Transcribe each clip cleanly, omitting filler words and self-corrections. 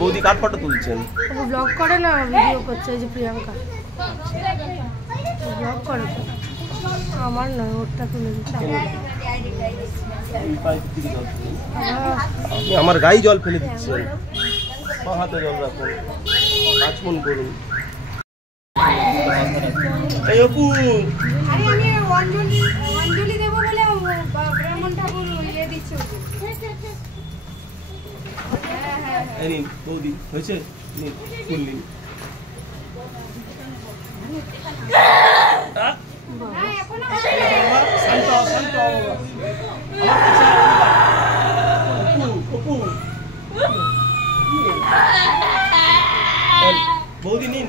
বৌদি কার ফটো তুলছেন? ব্লগ করে না, ভিডিও করছে। এই যে প্রিয়াঙ্কা ব্লগ করে, আমার নয়, ওরটা তুলে দিচ্ছে। আমার গায়ে জল ফেলে দিচ্ছেন, হাতে জল রাখুন, আচমন করুন। এই অপু, আরে আমি অঞ্জলি দেবো বলে ব্রাহ্মণ ঠাকুর ইয়ে দিচ্ছে। এই নিন বৌদি, হয়েছে? নিন ফুল নিন। বৌদি নিন।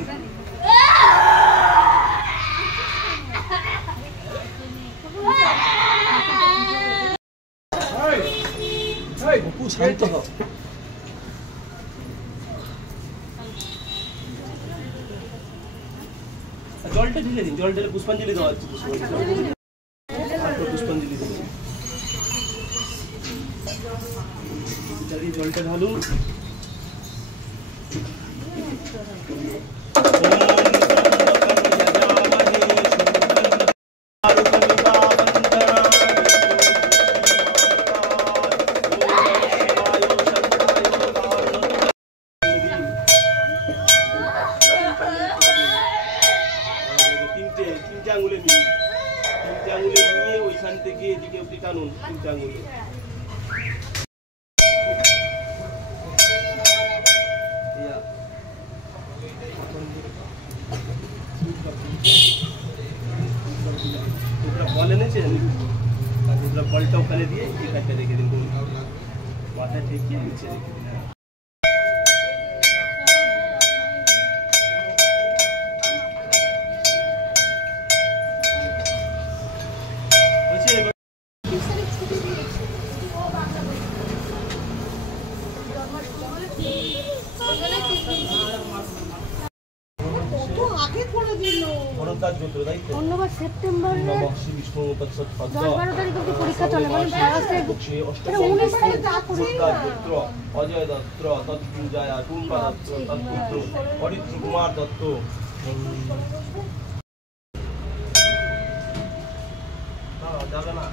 অপু শান্ত হও। জলটা ঢেলে দিন, জল ঢেলে পুষ্পাঞ্জলি দেওয়া হচ্ছে। পুষ্পাঞ্জলি দেবেন, জলটা ঢালুন। তিনটে আঙুলে নিয়ে ওইখান থেকে এদিকে অব্দি টানুন, তিনটে আঙুলে। বল এনেছেন, বলটা ওখানে দিয়ে এই কাজটা রেখে দিন, মাথায় ঠেকিয়ে নিচে রেখে দিন। ধন্যবাদ। সেপ্টেম্বর 10-12 তারিখ অব্দি পরীক্ষা চলে, মানে 19 তারিখ অজয় দত্ত, তৎপূজায়া টুম্পা দত্ত, তৎপুত্র অরিত্র কুমার দত্ত। যাবে না।